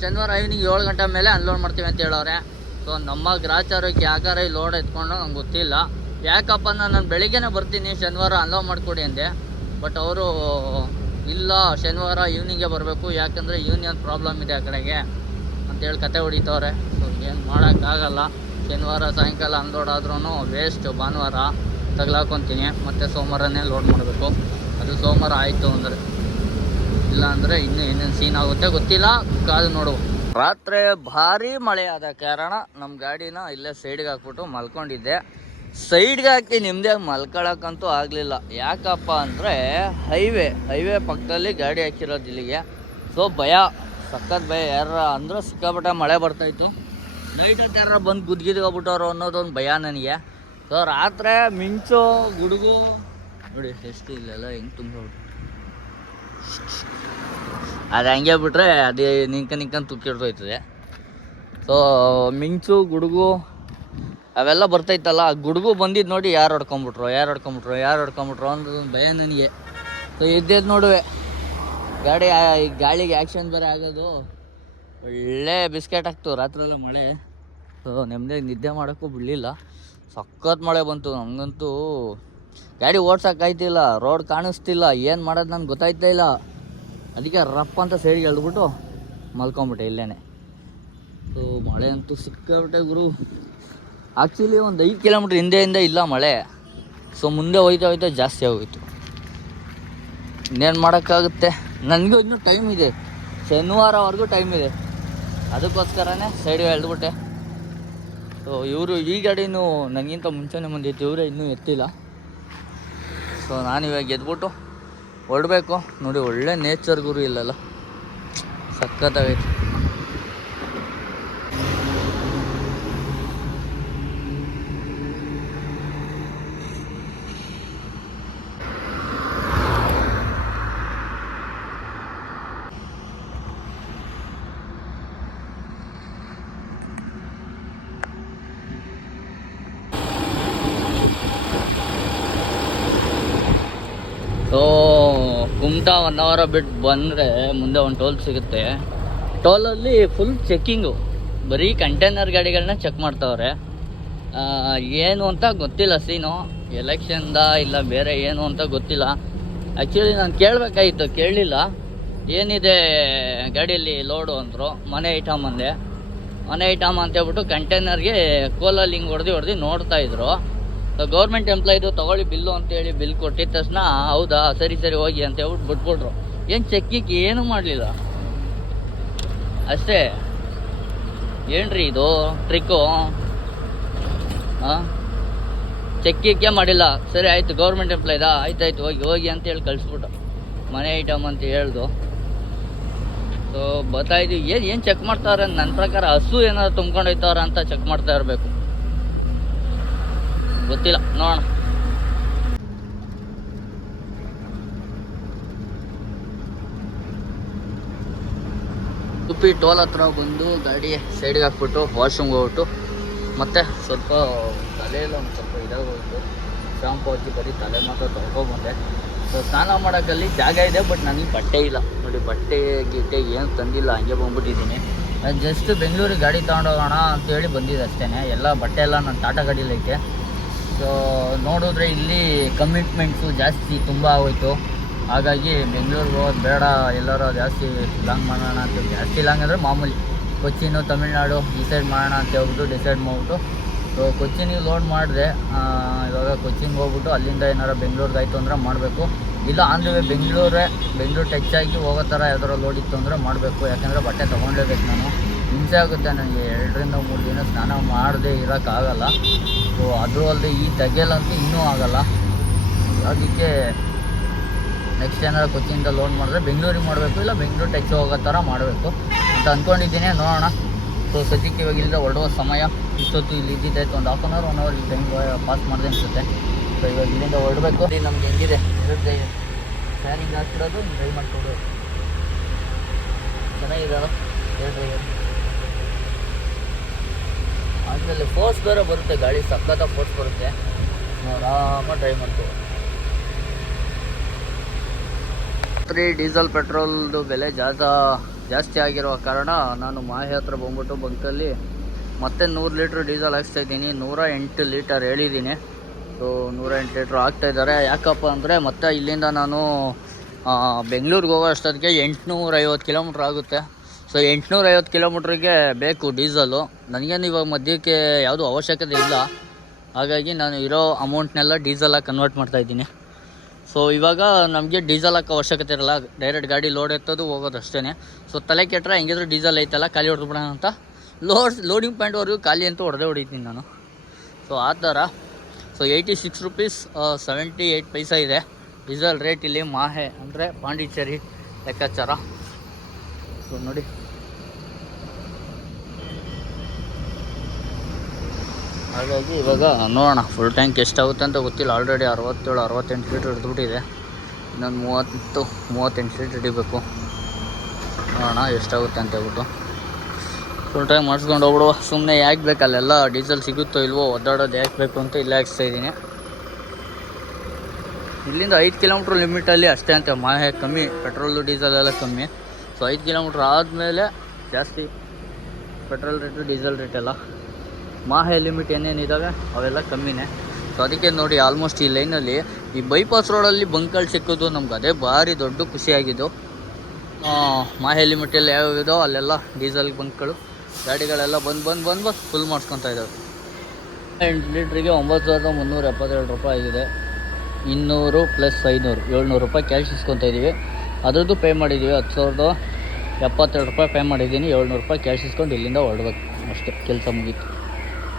ಶನಿವಾರ ಈವ್ನಿಂಗ್ 7 ಗಂಟೆ ಮೇಲೆ ಅನ್ಲೋಡ್ ಮಾಡ್ತೀವಿ ಅಂತ ಹೇಳೋರೆ. ಸೊ ಸೊ ನಮ್ಮ ಗ್ರಾಚಾರಕ್ಕೆ ಯಾಕಾರ ಈ ಲೋಡ್ ಎತ್ಕೊಂಡು ನಂಗೆ ಗೊತ್ತಿಲ್ಲ. ಯಾಕಪ್ಪ ಅಂದ್ರೆ ನಾನು ಬೆಳಿಗ್ಗೆನೇ ಬರ್ತೀನಿ, ಶನಿವಾರ ಅಲೋ ಮಾಡಿಕೊಡಿ ಅಂದೆ. ಬಟ್ ಅವರು ಇಲ್ಲ, ಶನಿವಾರ ಈವ್ನಿಂಗೇ ಬರಬೇಕು, ಯಾಕಂದರೆ ಯೂನಿಯನ್ ಪ್ರಾಬ್ಲಮ್ ಇದೆ ಆ ಕಡೆಗೆ ಅಂತೇಳಿ ಕತೆ ಹೊಡಿತವ್ರೆ. ಸೊ ಏನು ಮಾಡೋಕ್ಕಾಗಲ್ಲ. ಶನಿವಾರ ಸಾಯಂಕಾಲ ಅನ್ಲೋಡ್ ಆದ್ರೂ ವೇಸ್ಟ್. ಭಾನುವಾರ ತಗ್ಲಾಕೊತೀನಿ, ಮತ್ತು ಸೋಮವಾರನೇ ಲೋಡ್ ಮಾಡಬೇಕು. ಅದು ಸೋಮವಾರ ಆಯಿತು ಅಂದರೆ, ಇಲ್ಲ ಅಂದರೆ ಇನ್ನೂ ಏನೇನು ಸೀನ್ ಆಗುತ್ತೆ ಗೊತ್ತಿಲ್ಲ, ಕಾದು ನೋಡು. ರಾತ್ರಿ ಭಾರಿ ಮಳೆ ಆದ ಕಾರಣ ನಮ್ಮ ಗಾಡಿನ ಇಲ್ಲೇ ಸೈಡ್ಗೆ ಹಾಕ್ಬಿಟ್ಟು ಮಲ್ಕೊಂಡಿದ್ದೆ. ಸೈಡ್ಗೆ ಹಾಕಿ ನಿಮ್ಮದೇ ಮಲ್ಕೊಳಕ್ಕಂತೂ ಆಗಲಿಲ್ಲ. ಯಾಕಪ್ಪ ಅಂದರೆ ಹೈವೇ ಪಕ್ಕದಲ್ಲಿ ಗಾಡಿ ಹಾಕಿರೋದು ಇಲ್ಲಿಗೆ. ಸೊ ಭಯ, ಸಖತ್ ಭಯ. ಯಾರ ಅಂದ್ರೆ ಸಿಕ್ಕಾಪಟ್ಟೆ ಮಳೆ ಬರ್ತಾಯಿತ್ತು. ನೈಟ್ ಹೊತ್ತು ಯಾರ ಬಂದು ಗುದ್ಗಿದ್ಕೊಬಿಟ್ಟವ್ರು ಅನ್ನೋದೊಂದು ಭಯ ನನಗೆ. ಸೊ ರಾತ್ರಿ ಮಿಂಚು ಗುಡುಗು ನೋಡಿ ಎಷ್ಟು ಇಲ್ಲೆಲ್ಲ ಹೆಂಗೆ ತುಂಬಿಬಿಟ್ಟು, ಅದು ಹಂಗೆ ಬಿಟ್ರೆ ಅದೇ ನಿಂಕಂದು ತುಕ್ಕಿಡ್ತೋಯ್ತದೆ. ಸೊ ಮಿಂಚು ಗುಡುಗು ಅವೆಲ್ಲ ಬರ್ತೈತಲ್ಲ, ಗುಡುಗು ಬಂದಿದ್ದು ನೋಡಿ ಯಾರು ಹೊಡ್ಕೊಂಬಿಟ್ರು ಅನ್ನೋದೊಂದು ಭಯ ನನಗೆ. ಸೊ ಇದ್ದೇದು ನೋಡುವೆ ಗಾಳಿಗೆ ಆ್ಯಕ್ಷನ್ ಬೇರೆ ಆಗೋದು. ಒಳ್ಳೆ ಬಿಸ್ಕೆಟ್ ಹಾಕ್ತು ರಾತ್ರಿಯೆಲ್ಲ ಮಳೆ. ಸೊ ನೆಮ್ಮದಿಯಾಗಿ ನಿದ್ದೆ ಮಾಡೋಕ್ಕೂ ಬಿಡಲಿಲ್ಲ. ಸಖತ್ ಮಳೆ ಬಂತು. ನಮಗಂತೂ ಗಾಡಿ ಓಡ್ಸೋಕ್ಕಾಯ್ತಿಲ್ಲ, ರೋಡ್ ಕಾಣಿಸ್ತಿಲ್ಲ, ಏನು ಮಾಡೋದು ನನಗೆ ಗೊತ್ತಾಯ್ತಾ ಇಲ್ಲ. ಅದಕ್ಕೆ ರಪ್ಪ ಅಂತ ಸೈಡ್ಗೆ ಎಳ್ದುಬಿಟ್ಟು ಮಲ್ಕೊಂಬಿಟ್ಟೆ ಇಲ್ಲೇ. ಸೊ ಮಳೆ ಅಂತೂ ಸಿಕ್ಕಾಬಿಟ್ಟೆ ಗುರು. ಆ್ಯಕ್ಚುಲಿ ಒಂದು 5 ಕಿಲೋಮೀಟ್ರ್ ಹಿಂದೆಯಿಂದ ಇಲ್ಲ ಮಳೆ. ಸೊ ಮುಂದೆ ಹೋಯ್ತಾ ಜಾಸ್ತಿ ಆಗೋಯ್ತು. ಇನ್ನೇನು ಮಾಡೋಕ್ಕಾಗುತ್ತೆ. ನನಗೂ ಇನ್ನೂ ಟೈಮ್ ಇದೆ, ಶನಿವಾರವರೆಗೂ ಟೈಮ್ ಇದೆ. ಅದಕ್ಕೋಸ್ಕರನೇ ಸೈಡ್ಗೆ ಎಳ್ದುಬಿಟ್ಟೆ. ಸೊ ಇವರು ಈ ಗಾಡಿನೂ ನನಗಿಂತ ಮುಂಚೆನೇ ಬಂದಿತ್ತು, ಇವರೇ ಇನ್ನೂ ಎತ್ತಿಲ್ಲ. ಸೊ ನಾನಿವಾಗ ಎದ್ಬಿಟ್ಟು ಹೊರಡಬೇಕು. ನೋಡಿ ಒಳ್ಳೆ ನೇಚರ್ ಗುರು ಇಲ್ಲೆಲ್ಲ, ಸಖತ್ತಾಗೈತೆ. ಸೊ ಕುಮಟಾ 1 ಅವರ್ ಬಿಟ್ಟು ಬಂದರೆ ಮುಂದೆ ಒಂದು ಟೋಲ್ ಸಿಗುತ್ತೆ. ಟೋಲಲ್ಲಿ ಫುಲ್ ಚೆಕ್ಕಿಂಗು, ಬರೀ ಕಂಟೈನರ್ ಗಾಡಿಗಳನ್ನ ಚೆಕ್ ಮಾಡ್ತಾವ್ರೆ. ಏನು ಅಂತ ಗೊತ್ತಿಲ್ಲ ಸೀನು, ಎಲೆಕ್ಷನ್ದ ಇಲ್ಲ ಬೇರೆ ಏನು ಅಂತ ಗೊತ್ತಿಲ್ಲ. ಆ್ಯಕ್ಚುಲಿ ನಾನು ಕೇಳಬೇಕಾಗಿತ್ತು, ಕೇಳಲಿಲ್ಲ. ಏನಿದೆ ಗಾಡಿಯಲ್ಲಿ ಲೋಡು ಅಂದರು. ಮನೆ ಐಟಮ್ ಅಂದೆ. ಮನೆ ಐಟಮ್ ಅಂತೇಳ್ಬಿಟ್ಟು ಕಂಟೈನರ್ಗೆ ಕೋಲಲ್ಲಿ ಹಿಂಗೆ ಹೊಡೆದು ನೋಡ್ತಾಯಿದ್ರು. ಗೌರ್ಮೆಂಟ್ ಎಂಪ್ಲಾಯ್ದು ತೊಗೊಳ್ಳಿ ಬಿಲ್ಲು ಅಂತೇಳಿ ಬಿಲ್ ಕೊಟ್ಟಿದ ತಕ್ಷಣ ಹೌದಾ ಸರಿ ಹೋಗಿ ಅಂತ ಹೇಳ್ಬಿಟ್ಟು ಬಿಟ್ಬಿಟ್ರು. ಏನು ಚೆಕ್ಕಿಗೆ ಏನೂ ಮಾಡಲಿಲ್ಲ ಅಷ್ಟೇ. ಏನ್ರಿ ಇದು ಟ್ರಿಕ್ಕು? ಚೆಕ್ಕಿಗೆ ಮಾಡಿಲ್ಲ. ಸರಿ ಆಯಿತು, ಗೌರ್ಮೆಂಟ್ ಎಂಪ್ಲಾಯ್ದಾ, ಆಯ್ತಾಯ್ತು ಹೋಗಿ ಅಂತೇಳಿ ಕಳಿಸ್ಬಿಟ್ಟು ಮನೆ ಐಟಮ್ ಅಂತ ಹೇಳ್ದು. ಸೊ ಬರ್ತಾಯಿದ್ವಿ. ಏನು ಚೆಕ್ ಮಾಡ್ತಾವ್ರೆ ನನ್ನ ಪ್ರಕಾರ, ಹಸು ಏನಾದ್ರು ತುಂಬ್ಕೊಂಡೋಯ್ತವ್ರ ಅಂತ ಚೆಕ್ ಮಾಡ್ತಾ ಇರಬೇಕು, ಗೊತ್ತಿಲ್ಲ, ನೋಡೋಣ. ಉಪ್ಪಿ ಟೋಲ್ ಹತ್ರ ಬಂದು ಗಾಡಿ ಸೈಡ್ಗೆ ಹಾಕ್ಬಿಟ್ಟು ವಾಶ್ರೂಮ್ಗೆ ಹೋಗ್ಬಿಟ್ಟು ಮತ್ತೆ ಸ್ವಲ್ಪ ತಲೆಯೆಲ್ಲ ಒಂದು ಸ್ವಲ್ಪ ಇದಾಗೋಯ್ತು. ಶಾಂಪು ಹಚ್ಚಿ ಬರೀ ತಲೆ ಮಾತ್ರ ತೊಳ್ಕೊಬಂದೆ. ಸೊ ಸ್ನಾನ ಮಾಡೋಕ್ಕಲ್ಲಿ ಜಾಗ ಇದೆ, ಬಟ್ ನನಗೆ ಬಟ್ಟೆ ಇಲ್ಲ ನೋಡಿ. ಬಟ್ಟೆ ಗಿಟ್ಟೆ ಏನು ತಂದಿಲ್ಲ, ಹಂಗೆ ಬಂದ್ಬಿಟ್ಟಿದ್ದೀನಿ. ನಾನು ಜಸ್ಟ್ ಬೆಂಗಳೂರಿಗೆ ಗಾಡಿ ತೊಗೊಂಡೋಗೋಣ ಅಂತೇಳಿ ಬಂದಿದ್ದೆ ಅಷ್ಟೇ. ಎಲ್ಲ ಬಟ್ಟೆ ಎಲ್ಲ ನನ್ನ ಟಾಟಾ ಗಾಡೀಲೈತೆ. ಸೊ ನೋಡಿದ್ರೆ ಇಲ್ಲಿ ಕಮಿಟ್ಮೆಂಟ್ಸು ಜಾಸ್ತಿ ತುಂಬ ಆಗೋಯ್ತು. ಹಾಗಾಗಿ ಬೆಂಗಳೂರಿಗೆ ಹೋಗೋದು ಬೇಡ, ಎಲ್ಲರೂ ಜಾಸ್ತಿ ಲಾಂಗ್ ಮಾಡೋಣ ಅಂತ. ಜಾಸ್ತಿ ಲಾಂಗ್ ಅಂದರೆ ಮಾಮೂಲಿ ಕೊಚ್ಚಿನು ತಮಿಳ್ನಾಡು ಈ ಸೈಡ್ ಮಾಡೋಣ ಅಂತ ಹೇಳ್ಬಿಟ್ಟು ಡಿಸೈಡ್ ಮಾಡಿಬಿಟ್ಟು ಸೊ ಕೊಚ್ಚಿನಿಗೆ ಲೋಡ್ ಮಾಡಿದೆ. ಇವಾಗ ಕೊಚ್ಚಿನ್ಗೆ ಹೋಗ್ಬಿಟ್ಟು ಅಲ್ಲಿಂದ ಏನಾರು ಬೆಂಗಳೂರಿಗಾಯ್ತು ಅಂದರೆ ಮಾಡಬೇಕು. ಇಲ್ಲ ಆಂಧ್ರವೇ ಬೆಂಗಳೂರು ಟಚ್ ಆಗಿ ಹೋಗೋ ಥರ ಯಾವ್ದಾರು ಲೋಡ್ ಇತ್ತು ಅಂದರೆ ಮಾಡಬೇಕು. ಯಾಕೆಂದರೆ ಬಟ್ಟೆ ತೊಗೊಂಡೇಬೇಕು ನಾನು. ಹಿಂಸೆ ಆಗುತ್ತೆ ನನಗೆ, 2 ರಿಂದ 3 ದಿನ ಸ್ನಾನ ಮಾಡದೆ ಇರೋಕ್ಕಾಗಲ್ಲ. ಸೊ ಅದು ಅಲ್ಲದೆ ಈ ತೆಗೆಯಲ್ಲಂತೂ ಇನ್ನೂ ಆಗೋಲ್ಲ. ಅದಕ್ಕೆ ನೆಕ್ಸ್ಟ್ ಏನಾರು ಕೊಚ್ಚಿಯಿಂದ ಲೋಡ್ ಮಾಡಿದ್ರೆ ಬೆಂಗಳೂರಿಗೆ ಮಾಡಬೇಕು, ಇಲ್ಲ ಬೆಂಗಳೂರು ಟಚ್ ಹೋಗೋ ಥರ ಮಾಡಬೇಕು ಅಂತ ಅಂದ್ಕೊಂಡಿದ್ದೀನಿ. ನೋಡೋಣ. ಸೊ ಸದ್ಯಕ್ಕೆ ಇವಾಗ ಇಲ್ಲಿಂದ ಹೊರಡುವ ಸಮಯ. ಇಷ್ಟೊತ್ತು ಇಲ್ಲಿ ಇದ್ದಿದ್ದಾಯ್ತು ಒಂದು 1/2 ಅವರ್ 1 ಅವರ್ ಇಲ್ಲಿ ಟೈಮ್ ಪಾಸ್ ಮಾಡಿದೆ ಅನಿಸುತ್ತೆ. ಸೊ ಇವಾಗ ಇಲ್ಲಿಂದ ಹೊರಡಬೇಕು. ನಮ್ಗೆ ಹೆಂಗಿದೆ ಸ್ಯಾರಿಂಗ್ ಹಾಕ್ಬಿಡೋದು, ಡ್ರೈವ್ ಮಾಡ್ಕೊಡೋದು ಚೆನ್ನಾಗಿದ್ದಾರೋ ಹೇಳ್ರಿ. ಆಮೇಲೆ ಫೋರ್ಸ್ ಬೇರೆ ಬರುತ್ತೆ, ಗಾಡಿ ಸಖತ್ತ ಫೋರ್ಸ್ ಬರುತ್ತೆ. ಆರಾಮಾಗಿ ಡ್ರೈವ್ ಮಾಡ್ತೀವಿ. ಡೀಸೆಲ್ ಪೆಟ್ರೋಲ್ದು ಬೆಲೆ ಜಾಸ್ತಿ ಆಗಿರುವ ಕಾರಣ ನಾನು ಮಾಹಿ ಹತ್ರ ಬಂದ್ಬಿಟ್ಟು ಬಂಕಲ್ಲಿ ಮತ್ತೆ 100 ಲೀಟ್ರ್ ಡೀಸೆಲ್ ಹಾಕ್ಸ್ತಾಯಿದ್ದೀನಿ. 108 ಲೀಟರ್ ಹೇಳಿದ್ದೀನಿ. ಸೊ 108 ಲೀಟ್ರ್ ಹಾಕ್ತಾಯಿದ್ದಾರೆ. ಯಾಕಪ್ಪ ಅಂದರೆ ಮತ್ತೆ ಇಲ್ಲಿಂದ ನಾನು ಬೆಂಗಳೂರಿಗೆ ಹೋಗೋ ಅಷ್ಟೊತ್ತಿಗೆ 850 ಕಿಲೋಮೀಟ್ರ್ ಆಗುತ್ತೆ. ಸೊ 850 ಕಿಲೋಮೀಟ್ರಿಗೆ ಬೇಕು ಡೀಸಲು. ನನಗೇನು ಇವಾಗ ಮಧ್ಯಕ್ಕೆ ಯಾವುದೂ ಅವಶ್ಯಕತೆ ಇಲ್ಲ. ಹಾಗಾಗಿ ನಾನು ಇರೋ ಅಮೌಂಟ್ನೆಲ್ಲ ಡೀಸೆಲಾಗಿ ಕನ್ವರ್ಟ್ ಮಾಡ್ತಾಯಿದ್ದೀನಿ. ಸೊ ಇವಾಗ ನಮಗೆ ಡೀಸೆಲ್ ಹಾಕೋ ಅವಶ್ಯಕತೆ ಇರಲ್ಲ, ಡೈರೆಕ್ಟ್ ಗಾಡಿ ಲೋಡ್ ಎತ್ತೋದು ಹೋಗೋದು ಅಷ್ಟೇ. ಸೊ ತಲೆ ಕೆಟ್ಟರೆ ಹೆಂಗಿದ್ರು ಡೀಸೆಲ್ ಐತಲ್ಲ, ಖಾಲಿ ಹೊಡೆದು ಬಿಡೋಣ ಅಂತ ಲೋಡಿಂಗ್ ಪಾಯಿಂಟ್ವರೆಗೂ ಖಾಲಿ ಅಂತೂ ಹೊಡೆದಿದ್ದೀನಿ ನಾನು. ಸೊ ಆ ಥರ. ಸೊ 86 ರೂಪೀಸ್ 78 ಪೈಸಾ ಇದೆ ಡೀಸೆಲ್ ರೇಟ್ ಇಲ್ಲಿ ಮಾಹೆ ಅಂದರೆ ಪಾಂಡಿಚೇರಿ ಲೆಕ್ಕಾಚಾರ. ಸೊ ನೋಡಿ, ಹಾಗಾಗಿ ಇವಾಗ ನೋಡೋಣ ಫುಲ್ ಟ್ಯಾಂಕ್ ಎಷ್ಟಾಗುತ್ತೆ ಅಂತ ಗೊತ್ತಿಲ್ಲ. ಆಲ್ರೆಡಿ 67-68 ಲೀಟ್ರ್ ಹಿಡಿದ್ಬಿಟ್ಟಿದೆ. ಇನ್ನೊಂದು 30-38 ಲೀಟ್ರ್ ಹಿಡಿಬೇಕು. ನೋಡೋಣ ಎಷ್ಟಾಗುತ್ತೆ ಅಂತ ಹೇಳ್ಬಿಟ್ಟು ಫುಲ್ ಟ್ಯಾಂಕ್ ಮಾಡಿಸ್ಕೊಂಡು ಹೋಗ್ಬಿಡುವ. ಸುಮ್ಮನೆ ಯಾಕೆ ಬೇಕು, ಅಲ್ಲೆಲ್ಲ ಡೀಸೆಲ್ ಸಿಗುತ್ತೋ ಇಲ್ವೋ, ಒದ್ದಾಡೋದು ಯಾಕೆ ಬೇಕು ಅಂತ ಇಲ್ಲೇ ಹಾಕ್ಸ್ತಾಯಿದ್ದೀನಿ. ಇಲ್ಲಿಂದ 5 ಕಿಲೋಮೀಟ್ರ್ ಲಿಮಿಟಲ್ಲಿ ಅಷ್ಟೇ ಅಂತೆ ಮಾಹೆ, ಕಮ್ಮಿ ಪೆಟ್ರೋಲು ಡೀಸೆಲ್ ಎಲ್ಲ ಕಮ್ಮಿ. ಸೊ 5 ಕಿಲೋಮೀಟ್ರ್ ಆದಮೇಲೆ ಜಾಸ್ತಿ ಪೆಟ್ರೋಲ್ ರೇಟು ಡೀಸೆಲ್ ರೇಟೆಲ್ಲ. ಮಾಹೆ ಲಿಮಿಟ್ ಏನೇನಿದ್ದಾವೆ ಅವೆಲ್ಲ ಕಮ್ಮಿನೇ. ಸೊ ಅದಕ್ಕೆ ನೋಡಿ ಆಲ್ಮೋಸ್ಟ್ ಈ ಲೈನಲ್ಲಿ ಈ ಬೈಪಾಸ್ ರೋಡಲ್ಲಿ ಬಂಕ್ಗಳು ಸಿಕ್ಕೋದು ನಮ್ಗೆ ಅದೇ ಭಾರಿ ದೊಡ್ಡ ಖುಷಿಯಾಗಿದ್ದು. ಮಾಹೆ ಲಿಮಿಟಲ್ಲಿ ಯಾವ್ಯಾವಿದೋ ಅಲ್ಲೆಲ್ಲ ಡೀಸೆಲ್ ಬಂಕ್ಗಳು, ಗಾಡಿಗಳೆಲ್ಲ ಬಂದು ಫುಲ್ ಮಾಡಿಸ್ಕೊತಾ ಇದ್ದಾವೆ. 8 ಲೀಟ್ರಿಗೆ 9,372 ರೂಪಾಯಿ ಆಗಿದೆ. 200 + 500 700 ರೂಪಾಯಿ ಕ್ಯಾಶ್ ಇಸ್ಕೊತಾ ಇದ್ದೀವಿ. ಅದ್ರದ್ದು ಪೇ ಮಾಡಿದ್ದೀವಿ. 10,072 ರೂಪಾಯಿ ಪೇ ಮಾಡಿದ್ದೀನಿ. 700 ರೂಪಾಯಿ ಕ್ಯಾಶ್ ಇಸ್ಕೊಂಡು ಇಲ್ಲಿಂದ ಹೊರಡ್ಬೇಕು ಅಷ್ಟೇ, ಕೆಲಸ ಮುಗೀತು.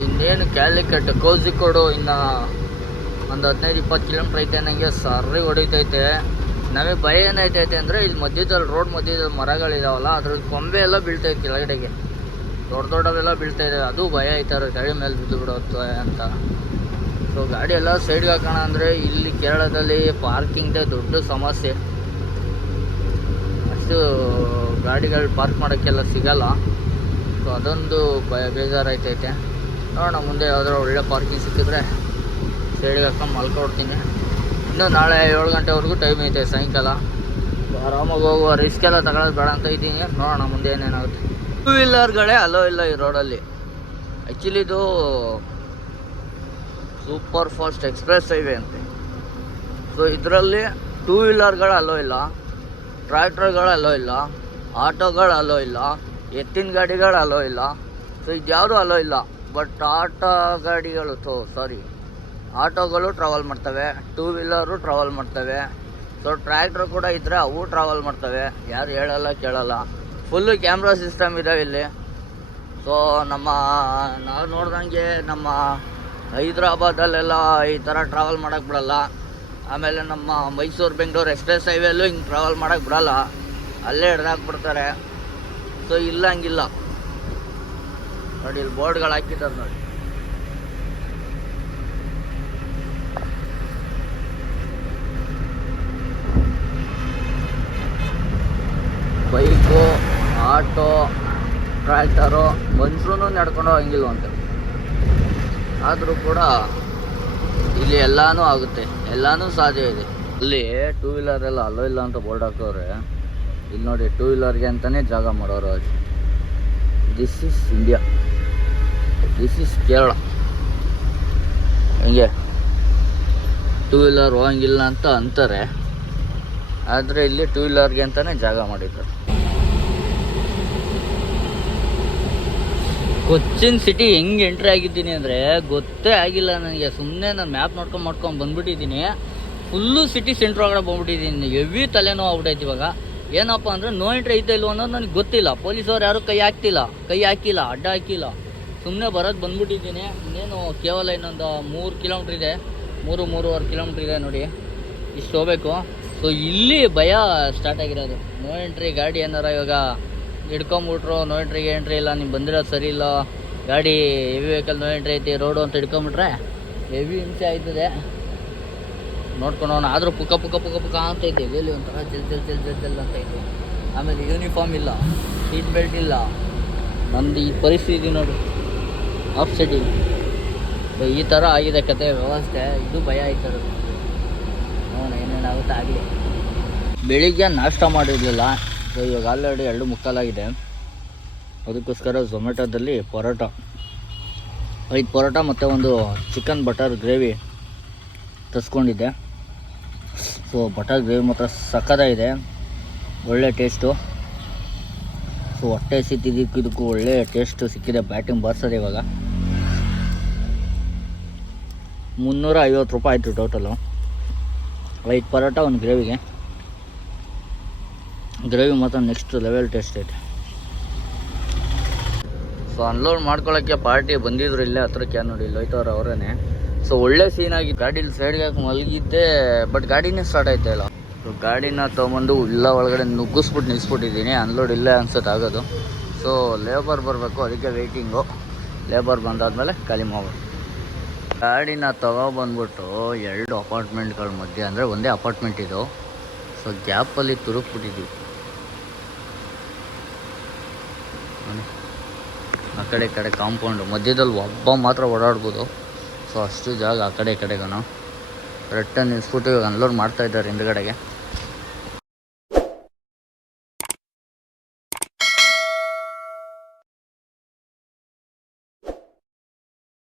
ಇನ್ನೇನು ಕ್ಯಾಲಿಕಟ್ ಕೋಝಿಕೋಡು ಇನ್ನು ಒಂದು 15-20 ಕಿಲೋಮೀಟ್ರ್ ಐತೆ. ನನಗೆ ಸರ್ರಿ ಹೊಡಿತೈತೆ. ನಮಗೆ ಭಯ ಏನಾಯ್ತೈತೆ ಅಂದರೆ ಇಲ್ಲಿ ಮಧ್ಯದಲ್ಲಿ ರೋಡ್ ಮಧ್ಯದಲ್ಲಿ ಮರಗಳಿದಾವಲ್ಲ, ಅದ್ರದ್ದು ಕೊಂಬೆ ಎಲ್ಲ ಬೀಳ್ತೈತೆ ಕೆಳಗಡೆಗೆ, ದೊಡ್ಡವೆಲ್ಲ ಬೀಳ್ತಾಯಿದ್ದಾವೆ. ಅದು ಭಯ ಐತಾರೆ ಗಾಡಿ ಮೇಲೆ ಬಿದ್ದು ಬಿಡುತ್ತೆ ಅಂತ. ಸೊ ಗಾಡಿ ಎಲ್ಲ ಸೈಡ್ಗೆ ಹಾಕೋಣ ಅಂದರೆ ಇಲ್ಲಿ ಕೇರಳದಲ್ಲಿ ಪಾರ್ಕಿಂಗ್ದೇ ದೊಡ್ಡ ಸಮಸ್ಯೆ. ಅಷ್ಟು ಗಾಡಿಗಳು ಪಾರ್ಕ್ ಮಾಡೋಕ್ಕೆಲ್ಲ ಸಿಗಲ್ಲ. ಸೊ ಅದೊಂದು ಬೇಜಾರಾಯ್ತೈತೆ. ನೋಡೋಣ ಮುಂದೆ ಯಾವ್ದಾರು ಒಳ್ಳೆ ಪಾರ್ಕಿಂಗ್ ಸಿಕ್ಕಿದ್ರೆ ಸೈಡ್ಗೆ ಹಾಕೊಂಡು ಮಲ್ಕೊಡ್ತೀನಿ. ಇನ್ನೂ ನಾಳೆ 7 ಗಂಟೆವರೆಗೂ ಟೈಮ್ ಐತೆ ಸಾಯಂಕಾಲ. ಆರಾಮಾಗಿ ಹೋಗುವ, ರಿಸ್ಕ್ ಎಲ್ಲ ತಗೊಳ್ಳೋದು ಬೇಡ ಅಂತ ಇದ್ದೀನಿ. ನೋಡೋಣ ಮುಂದೆ ಏನೇನಾಗುತ್ತೆ. 2 ವೀಲರ್ಗಳೇ ಅಲೋ ಇಲ್ಲ ಈ ರೋಡಲ್ಲಿ. ಆ್ಯಕ್ಚುಲಿ ಇದು ಸೂಪರ್ ಫಾಸ್ಟ್ ಎಕ್ಸ್ಪ್ರೆಸ್ ಹೈವೇ ಅಂತೆ. ಸೊ ಇದರಲ್ಲಿ 2 ವೀಲರ್ಗಳು ಅಲೋ ಇಲ್ಲ, ಟ್ರ್ಯಾಕ್ಟರ್ಗಳು ಅಲೋ ಇಲ್ಲ, ಆಟೋಗಳು ಅಲೋ ಇಲ್ಲ, ಎತ್ತಿನ ಗಾಡಿಗಳು ಅಲೋ ಇಲ್ಲ. ಸೊ ಇದ್ಯಾವುದು ಅಲೋ ಇಲ್ಲ. ಬಟ್ ಆಟೋಗಳು ಟ್ರಾವೆಲ್ ಮಾಡ್ತವೆ, 2 ವೀಲರು ಟ್ರಾವೆಲ್ ಮಾಡ್ತವೆ. ಸೊ ಟ್ರ್ಯಾಕ್ಟ್ರ್ ಕೂಡ ಇದ್ದರೆ ಅವು ಟ್ರಾವೆಲ್ ಮಾಡ್ತವೆ. ಯಾರು ಹೇಳಲ್ಲ ಕೇಳಲ್ಲ. ಫುಲ್ಲು ಕ್ಯಾಮ್ರಾ ಸಿಸ್ಟಮ್ ಇದಾವೆ ಇಲ್ಲಿ. ಸೊ ನಾವು ನೋಡ್ದಂಗೆ ನಮ್ಮ ಹೈದ್ರಾಬಾದಲ್ಲೆಲ್ಲ ಈ ಥರ ಟ್ರಾವೆಲ್ ಮಾಡೋಕ್ಕೆ ಬಿಡಲ್ಲ. ಆಮೇಲೆ ನಮ್ಮ ಮೈಸೂರು ಬೆಂಗಳೂರು ಎಕ್ಸ್ಪ್ರೆಸ್ ಹೈವೇಲ್ಲೂ ಹಿಂಗೆ ಟ್ರಾವೆಲ್ ಮಾಡೋಕ್ಕೆ ಬಿಡಲ್ಲ, ಅಲ್ಲೇ ಹಿಡ್ದಾಕ್ಬಿಡ್ತಾರೆ. ಸೊ ಇಲ್ಲ ಹಂಗಿಲ್ಲ ನೋಡಿ, ಇಲ್ಲಿ ಬೋರ್ಡ್ಗಳು ಹಾಕಿದ್ದಾರೆ ನೋಡಿ. ಬೈಕು, ಆಟೋ, ಟ್ರ್ಯಾಕ್ಟರು ಮನುಷ್ಯರೂ ನಡ್ಕೊಂಡು ಹೋಗಂಗಿಲ್ಲ ಅಂತ. ಆದರೂ ಕೂಡ ಇಲ್ಲಿ ಎಲ್ಲನೂ ಆಗುತ್ತೆ, ಎಲ್ಲನೂ ಸಾಧ್ಯ ಇದೆ. ಅಲ್ಲಿ 2 ವೀಲರೆಲ್ಲ ಅಲ್ಲೋ ಇಲ್ಲ ಅಂತ ಬೋರ್ಡ್ ಹಾಕೋರೆ. ಇಲ್ಲಿ ನೋಡಿ 2 ವೀಲರ್ಗೆ ಅಂತಲೇ ಜಾಗ ಮಾಡೋರು. This is India, this is Kerala. ಹಿಂಗೆ 2 ವೀಲರ್ ಹೋಗಂಗಿಲ್ಲ ಅಂತ ಅಂತಾರೆ, ಆದರೆ ಇಲ್ಲಿ 2 ವೀಲರ್ಗೆ ಅಂತಲೇ ಜಾಗ ಮಾಡಿದ್ದಾರೆ. ಕೊಚ್ಚಿನ್ ಸಿಟಿ ಹೆಂಗೆ ಎಂಟ್ರಿ ಆಗಿದ್ದೀನಿ ಅಂದರೆ ಗೊತ್ತೇ ಆಗಿಲ್ಲ ನನಗೆ. ಸುಮ್ಮನೆ ನಾನು ಮ್ಯಾಪ್ ಮಾಡ್ಕೊಂಡು ಬಂದುಬಿಟ್ಟಿದ್ದೀನಿ. ಫುಲ್ಲು ಸಿಟಿ ಸೆಂಟ್ರ್ ಒಳಗಡೆ ಬಂದ್ಬಿಟ್ಟಿದ್ದೀನಿ. ಹೆವಿ ತಲೆನೋವು ಆಗ್ಬಿಟ್ಟೈತೆ ಇವಾಗ. ಏನಪ್ಪ ಅಂದರೆ ನೋ ಎಂಟ್ರಿ ಐತೆ ಇಲ್ವೋ ಅನ್ನೋದು ನನಗೆ ಗೊತ್ತಿಲ್ಲ. ಪೊಲೀಸವ್ರು ಯಾರೂ ಕೈ ಹಾಕಿಲ್ಲ, ಅಡ್ಡ ಹಾಕಿಲ್ಲ. ಸುಮ್ಮನೆ ಬಂದ್ಬಿಟ್ಟಿದ್ದೀನಿ. ಇನ್ನೇನು ಕೇವಲ ಇನ್ನೊಂದು 3 ಕಿಲೋಮೀಟ್ರ್ ಇದೆ, 3-3.5 ಕಿಲೋಮೀಟ್ರ್ ಇದೆ ನೋಡಿ, ಇಷ್ಟು ಹೋಗಬೇಕು. ಸೊ ಇಲ್ಲಿ ಭಯ ಸ್ಟಾರ್ಟ್ ಆಗಿರೋದು. ನೋ ಎಂಟ್ರಿ ಗಾಡಿ ಏನಾರ ಇವಾಗ ಹಿಡ್ಕೊಂಬಿಟ್ರು, ನೋ ಎಂಟ್ರಿಗೆ ಎಂಟ್ರಿ ಇಲ್ಲ, ನೀವು ಬಂದಿರೋದು ಸರಿ ಇಲ್ಲ, ಗಾಡಿ ಹೆವಿ ವೆಹಿಕಲ್ ನೋ ಎಂಟ್ರಿ ಐತಿ ರೋಡು ಅಂತ ಹಿಡ್ಕೊಂಬಿಟ್ರೆ ಹೆವಿ ಹಿಂಸೆ ಆಯ್ತದೆ. ನೋಡ್ಕೊಂಡು ಹೋಗೋಣ. ಆದರೂ ಪುಕ್ಕ ಅಂತ ಐತೆ ಎಲ್ಲಿ ಒಂಥರ ಜಲ್ ಅಂತ ಐತೆ. ಆಮೇಲೆ ಯೂನಿಫಾರ್ಮ್ ಇಲ್ಲ, ಸೀಟ್ ಬೆಲ್ಟ್ ಇಲ್ಲ. ನಮ್ಮದು ಈ ಪರಿಸ್ಥಿತಿ ನೋಡಿ, ಆಫ್ ಸೈಡಿಂಗ್ ಈ ಥರ ಆಗಿದೆ ಕತೆ ವ್ಯವಸ್ಥೆ. ಇದು ಭಯ ಆಯ್ತದೆ. ನೋಡೋಣ ಏನೇನಾಗುತ್ತೆ ಆಗಲಿ. ಬೆಳಿಗ್ಗೆ ನಾಷ್ಟ ಮಾಡಿರಲಿಲ್ಲ. ಸೊ ಇವಾಗ ಆಲ್ರೆಡಿ 2:45 ಅದಕ್ಕೋಸ್ಕರ ಝೊಮ್ಯಾಟೋದಲ್ಲಿ ಪರೋಟ 5 ಪರೋಟ ಮತ್ತು ಒಂದು ಚಿಕನ್ ಬಟರ್ ಗ್ರೇವಿ ತರಿಸ್ಕೊಂಡಿದ್ದೆ. ಸೊ ಬಟರ್ ಗ್ರೇವಿ ಮಾತ್ರ ಸಖತ್ತಾಗಿದೆ, ಒಳ್ಳೆ ಟೇಸ್ಟು. ಸೊ ಹೊಟ್ಟೆ ಇದಕ್ಕೂ ಒಳ್ಳೆ ಟೇಸ್ಟು ಸಿಕ್ಕಿದೆ. ಬ್ಯಾಟಿಂಗ್ ಬರ್ಸೋದು ಇವಾಗ 350 ರೂಪಾಯಿ ಆಯಿತು ಟೋಟಲು. 5 ಪರೋಟ ಒಂದು ಗ್ರೇವಿಗೆ. ಗ್ರೇವಿ ಮಾತ್ರ ನೆಕ್ಸ್ಟ್ ಲೆವೆಲ್ ಟೇಸ್ಟ್ ಐತೆ. ಸೊ ಅನ್ಲೋಡ್ ಮಾಡ್ಕೊಳ್ಳೋಕ್ಕೆ ಪಾರ್ಟಿ ಬಂದಿದ್ರು ಇಲ್ಲೇ ಹತ್ರಕ್ಕೆ, ನೋಡಿ ಇಲ್ಲಿ ಹೋಯ್ತವ್ರು ಅವರೇ. ಸೊ ಒಳ್ಳೆ ಸೀನಾಗಿ ಗಾಡೀಲಿ ಸೈಡ್ಗೆ ಹಾಕಿ ಮಲಗಿದ್ದೆ, ಬಟ್ ಗಾಡಿನೇ ಸ್ಟಾರ್ಟ್ ಆಯ್ತಾ ಇಲ್ಲ. ಸೊ ಗಾಡಿನ ತೊಗೊಂಬಂದು ಇಲ್ಲ ಒಳಗಡೆ ನುಗ್ಗಿಸ್ಬಿಟ್ಟು ನಿಲ್ಲಿಸ್ಬಿಟ್ಟಿದ್ದೀನಿ. ಅನ್ಲೋಡ್ ಇಲ್ಲೇ ಅನ್ಸುತ್ತೆ ಆಗೋದು. ಸೊ ಲೇಬರ್ ಬರಬೇಕು, ಅದಕ್ಕೆ ವೆಯ್ಟಿಂಗು. ಲೇಬರ್ ಬಂದಾದ್ಮೇಲೆ ಖಾಲಿ ಮಾಡ್ಬೋದು. ಗಾಡಿನ ತೊಗೊಬಂದ್ಬಿಟ್ಟು 2 ಅಪಾರ್ಟ್ಮೆಂಟ್ಗಳ ಮಧ್ಯೆ, ಅಂದರೆ ಒಂದೇ ಅಪಾರ್ಟ್ಮೆಂಟ್ ಇದು. ಸೊ ಗ್ಯಾಪಲ್ಲಿ ತುರುಕ್ಬಿಟ್ಟಿದ್ವಿ. ಆ ಕಡೆ ಈ ಕಡೆ ಕಾಂಪೌಂಡು ಮಧ್ಯದಲ್ಲಿ ಒಬ್ಬ ಮಾತ್ರ ಓಡಾಡ್ಬೋದು. ಸೊ ಅಷ್ಟು ಜಾಗ ಆ ಕಡೆ ಈ ಕಡೆಗೂ ರಿಟರ್ನ್ ನಿಲ್ಲಿಸ್ಬಿಟ್ಟು ಇವಾಗ ಅನ್ಲೋಡ್ ಮಾಡ್ತಾಯಿದ್ದಾರೆ ಹಿಂದ್ಗಡೆಗೆ.